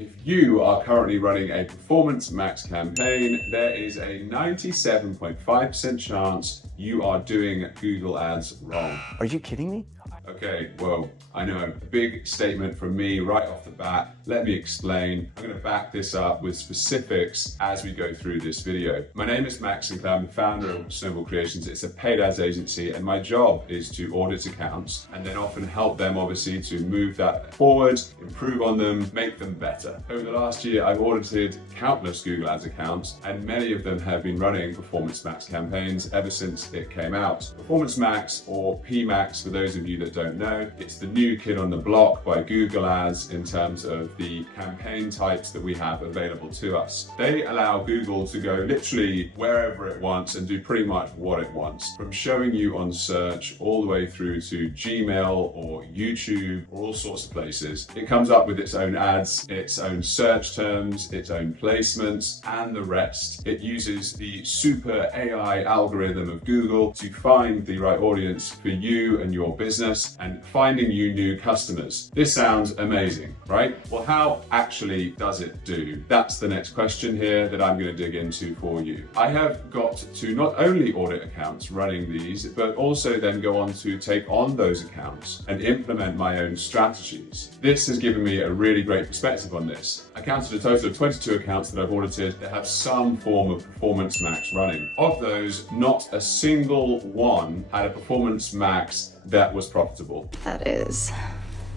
If you are currently running a Performance Max campaign, there is a 97.5% chance you are doing Google Ads wrong. Are you kidding me? Okay, well, I know, a big statement from me right off the bat. Let me explain. I'm going to back this up with specifics as we go through this video. My name is Max Sinclair. I'm the founder of Snowball Creations. It's a paid ads agency, and my job is to audit accounts and then often help them, obviously, to move that forward, improve on them, make them better. Over the last year, I've audited countless Google Ads accounts, and many of them have been running Performance Max campaigns ever since it came out. Performance Max, or PMax, for those of you that don't know, it's the new kid on the block by Google Ads in terms of the campaign types that we have available to us. They allow Google to go literally wherever it wants and do pretty much what it wants, from showing you on search all the way through to Gmail or YouTube or all sorts of places. It comes up with its own ads, its own search terms, its own placements, and the rest. It uses the super AI algorithm of Google to find the right audience for you and your business and finding you new customers. This sounds amazing, right? Well, how actually does it do? That's the next question here that I'm going to dig into for you. I have got to not only audit accounts running these, but also then go on to take on those accounts and implement my own strategies. This has given me a really great perspective on this. I counted a total of 22 accounts that I've audited that have some form of Performance Max running. Of those, not a single one had a Performance Max that was profitable. That is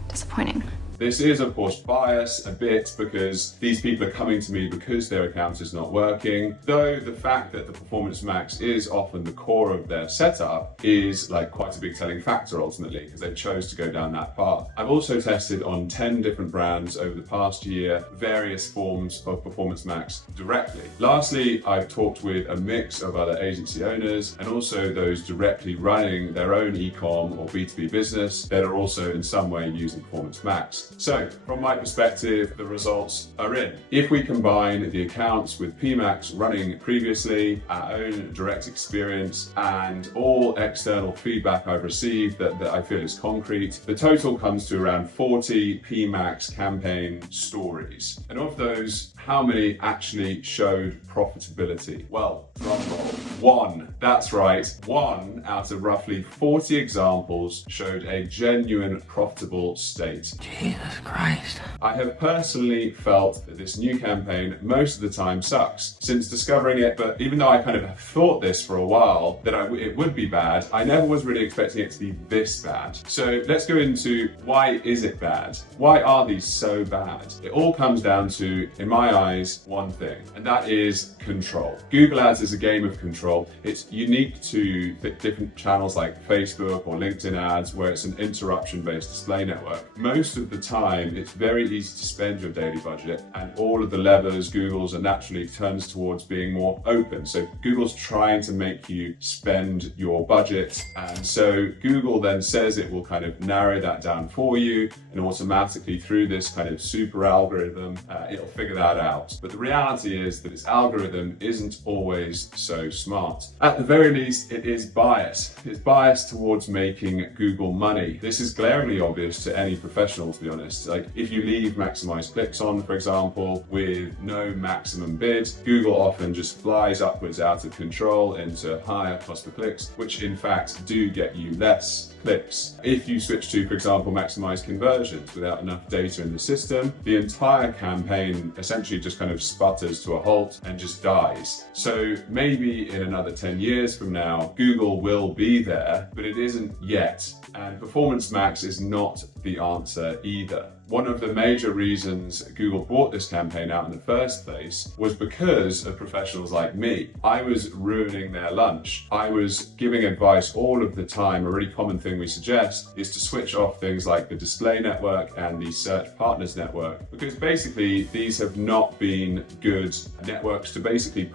disappointing. This is, of course, biased a bit because these people are coming to me because their account is not working, though the fact that the Performance Max is often the core of their setup is like quite a big telling factor ultimately, because they chose to go down that path. I've also tested on 10 different brands over the past year, various forms of Performance Max directly. Lastly, I've talked with a mix of other agency owners and also those directly running their own e-com or B2B business that are also in some way using Performance Max. So, from my perspective, the results are in. If we combine the accounts with PMax running previously, our own direct experience, and all external feedback I've received that I feel is concrete, the total comes to around 40 PMax campaign stories. And of those, how many actually showed profitability? Well, drum roll. One. That's right. One out of roughly 40 examples showed a genuine profitable state. Jesus Christ. I have personally felt that this new campaign most of the time sucks since discovering it, but even though I kind of thought this for a while, that it would be bad, I never was really expecting it to be this bad. So let's go into why is it bad? Why are these so bad? It all comes down to, in my eyes, one thing, and that is control. Google Ads is a game of control. It's unique to different channels like Facebook or LinkedIn ads, where it's an interruption-based display network. Most of the time, it's very easy to spend your daily budget, and all of the levers Google's are naturally turns towards being more open. So Google's trying to make you spend your budget, and so Google then says it will kind of narrow that down for you, and automatically through this kind of super algorithm, it'll figure that out. But the reality is that its algorithm isn't always so smart. At the very least, it is biased. It's biased towards making Google money. This is glaringly obvious to any professional, to be honest. Like if you leave maximize clicks on, for example, with no maximum bid, Google often just flies upwards out of control into higher cost per clicks, which in fact do get you less clicks. If you switch to, for example, maximize conversions without enough data in the system, the entire campaign essentially just kind of sputters to a halt and just dies. So maybe in another 10 years from now, Google will be there, but it isn't yet. And Performance Max is not the answer either. One of the major reasons Google brought this campaign out in the first place was because of professionals like me. I was ruining their lunch. I was giving advice all of the time. A really common thing we suggest is to switch off things like the display network and the search partners network, because basically these have not been good networks to basically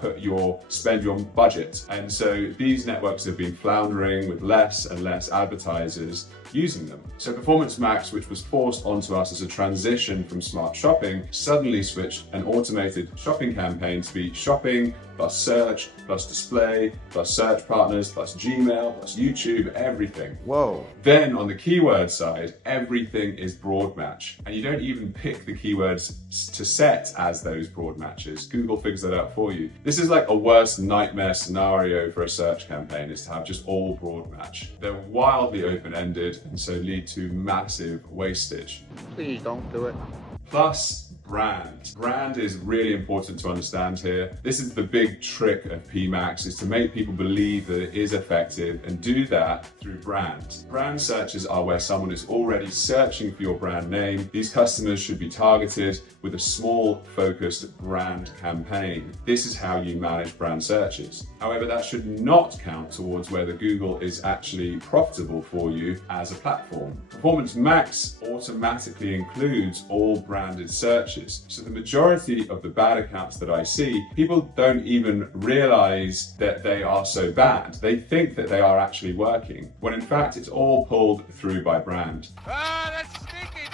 spend your budget. And so these networks have been floundering with less and less advertisers using them. So Performance Max, which was forced onto us as a transition from smart shopping, suddenly switched an automated shopping campaign to be shopping plus search, plus display, plus search partners, plus Gmail, plus YouTube, everything. Whoa. Then on the keyword side, everything is broad match. And you don't even pick the keywords to set as those broad matches. Google figures that out for you. This is like a worst nightmare scenario for a search campaign, is to have just all broad match. They're wildly open-ended and so lead to massive wastage. Please don't do it. Plus, brand. Brand is really important to understand here. This is the big trick of PMax, is to make people believe that it is effective, and do that through brand. Brand searches are where someone is already searching for your brand name. These customers should be targeted with a small, focused brand campaign. This is how you manage brand searches. However, that should not count towards whether Google is actually profitable for you as a platform. Performance Max automatically includes all branded searches. So the majority of the bad accounts that I see, people don't even realize that they are so bad. They think that they are actually working, when in fact it's all pulled through by brand.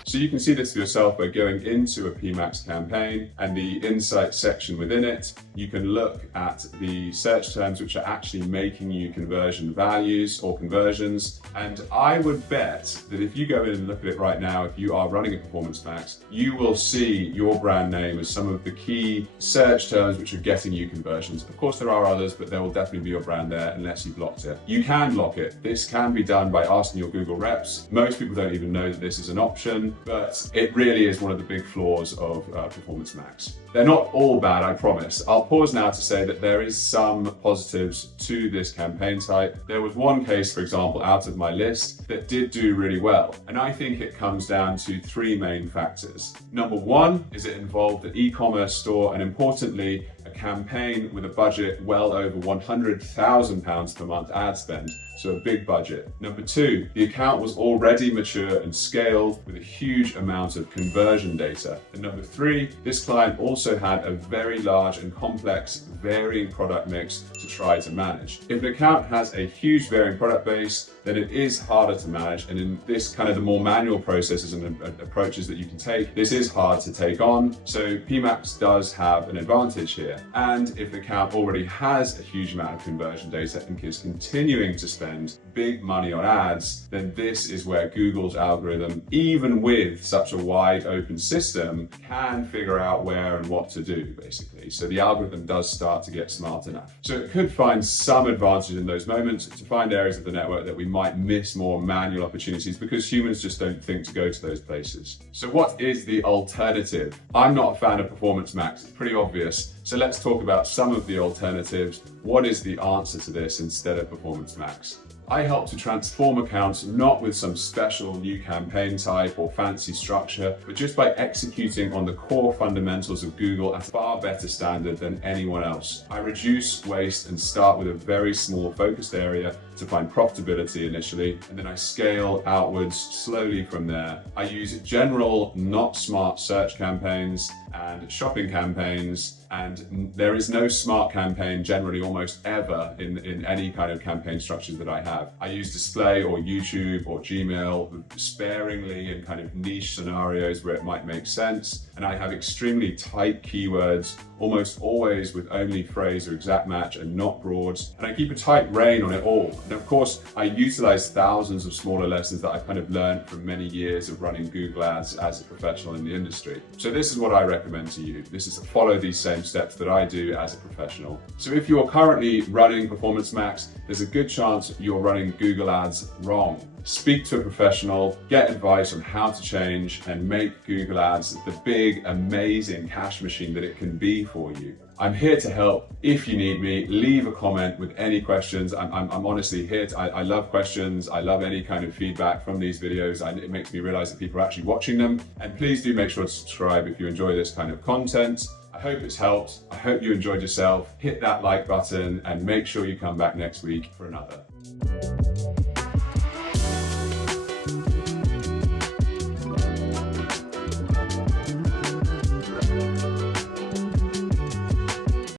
So you can see this for yourself by going into a PMax campaign and the insights section within it. You can look at the search terms which are actually making you conversion values or conversions. And I would bet that if you go in and look at it right now, if you are running a Performance Max, you will see your brand name as some of the key search terms which are getting you conversions. Of course, there are others, but there will definitely be your brand there unless you've locked it. You can lock it. This can be done by asking your Google reps. Most people don't even know that this is an option, but it really is one of the big flaws of Performance Max. They're not all bad, I promise. I'll pause now to say that there is some positives to this campaign type. There was one case, for example, out of my list that did do really well. And I think it comes down to three main factors. Number one is it involved an e-commerce store, and importantly, a campaign with a budget well over £100,000 per month ad spend. So a big budget. Number two, the account was already mature and scaled with a huge amount of conversion data. And number three, this client also had a very large and complex varying product mix to try to manage. If an account has a huge varying product base, then it is harder to manage. And in this kind of the more manual processes and approaches that you can take, this is hard to take on. So PMax does have an advantage here. And if the account already has a huge amount of conversion data and is continuing to spend big money on ads, then this is where Google's algorithm, even with such a wide open system, can figure out where and what to do, basically. So the algorithm does start to get smart enough. So it could find some advantage in those moments to find areas of the network that we might miss more manual opportunities because humans just don't think to go to those places. So what is the alternative? I'm not a fan of Performance Max, it's pretty obvious. So let's talk about some of the alternatives. What is the answer to this instead of Performance Max? I help to transform accounts not with some special new campaign type or fancy structure, but just by executing on the core fundamentals of Google at a far better standard than anyone else. I reduce waste and start with a very small focused area to find profitability initially, and then I scale outwards slowly from there. I use general, not smart search campaigns and shopping campaigns, and there is no smart campaign generally almost ever in any kind of campaign structures that I have. I use display or YouTube or Gmail sparingly in kind of niche scenarios where it might make sense, and I have extremely tight keywords, almost always with only phrase or exact match and not broad, and I keep a tight rein on it all. And of course, I utilize thousands of smaller lessons that I've kind of learned from many years of running Google Ads as a professional in the industry. So this is what I recommend to you. This is to follow these same steps that I do as a professional. So if you're currently running Performance Max, there's a good chance you're running Google Ads wrong. Speak to a professional, get advice on how to change and make Google Ads the big, amazing cash machine that it can be for you. I'm here to help. If you need me, leave a comment with any questions. I'm honestly here. I love questions. I love any kind of feedback from these videos. It makes me realize that people are actually watching them. And please do make sure to subscribe if you enjoy this kind of content. I hope it's helped. I hope you enjoyed yourself. Hit that like button and make sure you come back next week for another.